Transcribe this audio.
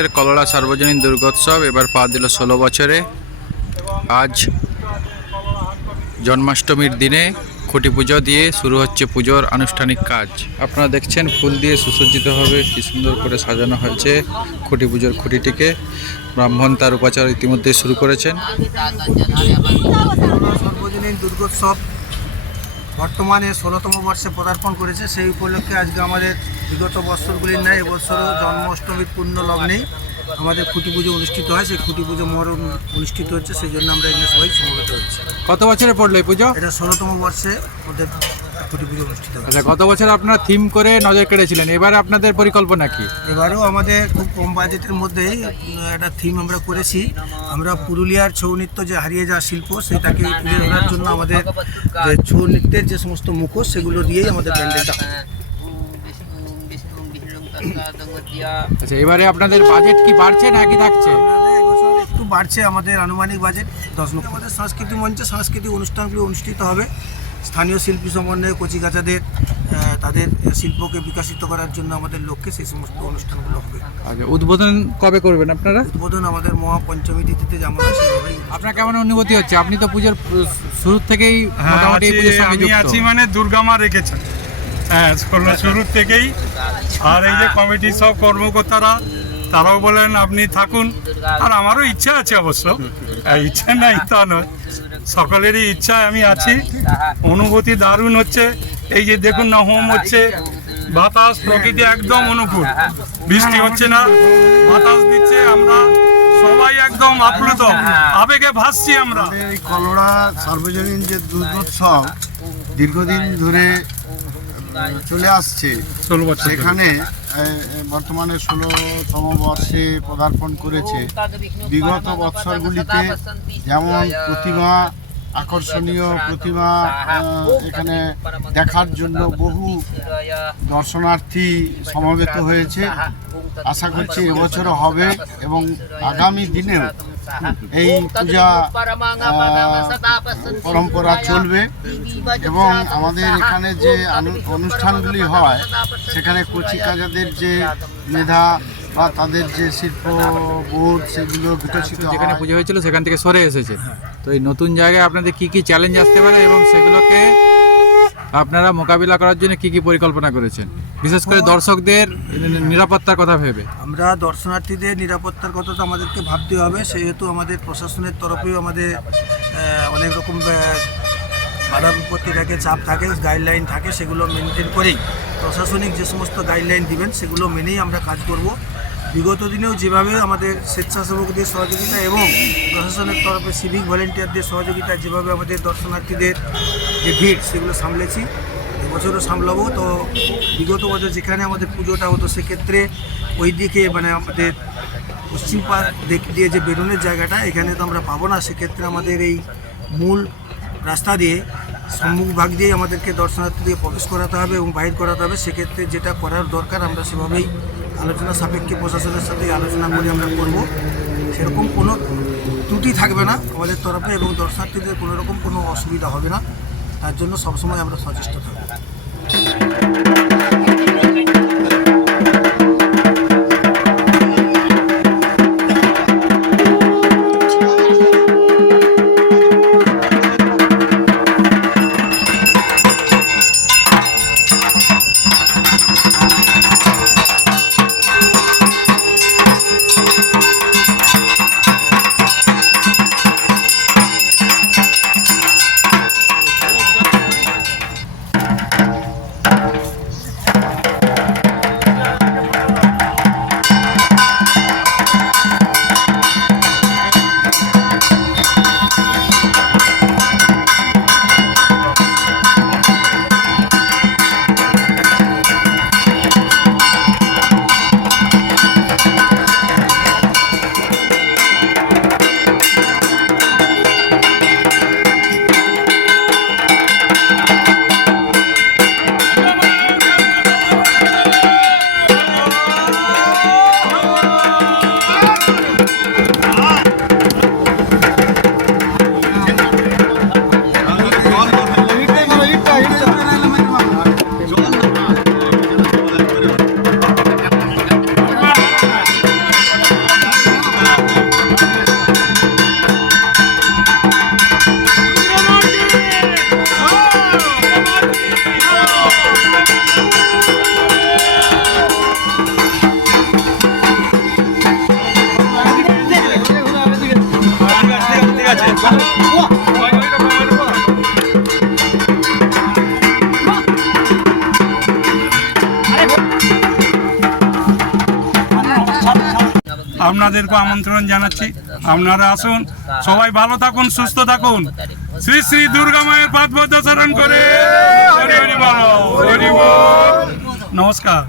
এর কলরা সার্বজনীন দুর্গোৎসব এবার পা দিল ষোলো বছরে। আজ জন্মাষ্টমীর দিনে খুঁটি পুজো দিয়ে শুরু হচ্ছে পুজোর আনুষ্ঠানিক কাজ। আপনারা দেখছেন, ফুল দিয়ে সুসজ্জিতভাবে কি সুন্দর করে সাজানো হয়েছে খুঁটি পুজোর খুঁটিটিকে। ব্রাহ্মণ তার উপাচার ইতিমধ্যে শুরু করেছেন। সর্বজনীন দুর্গোৎসব বর্তমানে ষোলোতম বর্ষে পদার্পণ করেছে। সেই উপলক্ষে আজকে আমাদের বিগত বছরগুলির ন্যায় এবছরও জন্মাষ্টমীর পূর্ণ লগ্নেই আমাদের খুঁটি পুজো অনুষ্ঠিত হয় সেই খুঁটি পুজো মহরম অনুষ্ঠিত হচ্ছে সেই জন্য আমরা এখানে সবাই সমবেত হয়েছি। কত বছরে পড়ল এই পুজো? এটা ষোলোতম বর্ষে আমাদের পুজো অনুষ্ঠিত আচ্ছা গত বছর আপনারা থিম করে নজর কেড়েছিলেন। এবার আপনাদের পরিকল্পনা কি? এবারেও আমাদের খুব কম বাজেটের মধ্যেই একটা থিম আমরা করেছি। আমরা পুরুলিয়ার ছৌ নৃত্য যে হারিয়ে যাওয়া শিল্প সেটাকে তুলে ধরার জন্য আমাদের যে ছৌ নৃত্যের যে সমস্ত মুখোশ সেগুলো দিয়েই আমাদের প্যান্ডেলটা আচ্ছা এবারে আপনাদের বাজেট কি বাড়ছে নাকি থাকছে? একটু বাড়ছে আমাদের আনুমানিক বাজেট দশ লক্ষ। আমাদের সাংস্কৃতিক মঞ্চে সাংস্কৃতিক অনুষ্ঠানগুলো অনুষ্ঠিত হবে। স্থানীয় শিল্পী সমন্বয়ে কচিকাচাদের তাদের শিল্পকে বিকাশিত করার জন্য আমাদের লক্ষ্যে সেই সমস্ত অনুষ্ঠানগুলো হবে। আচ্ছা উদ্বোধন কবে করবেন আপনারা? উদ্বোধন আমাদের মহাপঞ্চমী তিথিতে যেমন সেভাবেই। আপনার কেমন অনুভূতি হচ্ছে? আপনি তো পুজোর শুরু থেকেই হ্যাঁ মোটামুটি আছি, পুজোর সঙ্গে আমি আছি মানে দুর্গা মা রেখেছেন। হ্যাঁ শুরুর থেকেই। আর এই যে কমিটির সব কর্মকর্তারা তারাও বলেন আপনি থাকুন। আর আমারও ইচ্ছা আছে অবশ্য। আর ইচ্ছা নাই তা নয়। সকলেরই ইচ্ছায় আমি আছি। অনুভূতি দারুণ হচ্ছে। এই যে দেখুন না হোম হচ্ছে। বাতাস প্রকৃতি একদম অনুকূল। বৃষ্টি হচ্ছে না বাতাস দিচ্ছে আমরা। সবাই একদম আপ্লুত। আবেগে ভাসছি আমরা। এই কলোরা সার্বজনীন যে দুর্গোৎসব দীর্ঘদিন ধরে চলে আসছে সেখানে বর্তমানে ষোলোতম বর্ষে পদার্পণ করেছে। বিগত বৎসরগুলিতে যেমন প্রতিমা, আকর্ষণীয় প্রতিমা এখানে দেখার জন্য বহু দর্শনার্থী সমবেত হয়েছে। আশা করছি এবছরও হবে এবং আগামী দিনেও এই পূজা পরম্পরা চলবে এবং আমাদের এখানে যে আনু- অনুষ্ঠানগুলি হয় সেখানে কচিকাজাদের যে মেধা বা তাদের যে শিল্প বোধ সেগুলো বিকশিত যেখানে হয়। পুজো হয়েছিল সেখান থেকে সরে এসেছে। তো এই নতুন জায়গায় আপনাদের কি কি চ্যালেঞ্জ আসতে পারে এবং সেগুলোকে আপনারা মোকাবিলা করার জন্য কি কি পরিকল্পনা করেছেন? বিশেষ করে দর্শকদের নিরাপত্তার কথা ভেবে। আমরা দর্শনার্থীদের নিরাপত্তার কথা তো আমাদেরকে ভাবতে হবে সেহেতু আমাদের প্রশাসনের তরফেও আমাদের অনেক রকম বাধা বিপত্তি থাকে চাপ থাকে গাইডলাইন থাকে সেগুলো মেনটেন করেই প্রশাসনিক যে সমস্ত গাইডলাইন দিবেন সেগুলো মেনেই আমরা কাজ করব। বিগত দিনেও যেভাবে আমাদের স্বেচ্ছাসেবকদের সহযোগিতা এবং প্রশাসনের তরফে সিভিক ভলেন্টিয়ারদের সহযোগিতা যেভাবে আমাদের দর্শনার্থীদের যে ভিড় সেগুলো সামলেছি, এবছরও সামলাবো। তো বিগত বছর যেখানে আমাদের পুজোটা হতো, সেক্ষেত্রে ওই দিকে মানে আমাদের পশ্চিম পাড় দিক দিয়ে যে বেরোনোর জায়গাটা, এখানে তো আমরা পাবো না। সেক্ষেত্রে আমাদের এই মূল রাস্তা দিয়ে, সম্মুখ ভাগ দিয়ে আমাদেরকে দর্শনার্থীদের প্রবেশ করাতে হবে এবং বাইর করাতে হবে। সেক্ষেত্রে যেটা করার দরকার, আমরা সেভাবেই আলোচনা সাপেক্ষে প্রশাসনের সাথে আলোচনা করে আমরা করব। সেরকম কোনো ত্রুটি থাকবে না আমাদের তরফে এবং দর্শনার্থীদের কোনো রকম কোনো অসুবিধা হবে না। তার জন্য সবসময় আমরা সচেষ্ট থাকব আপনাদেরকে আমন্ত্রণ জানাচ্ছি। আপনারা আসুন, সবাই ভালো থাকুন, সুস্থ থাকুন। শ্রী শ্রী দুর্গা মায়ের পাঁচ পদ্ম করে। নমস্কার।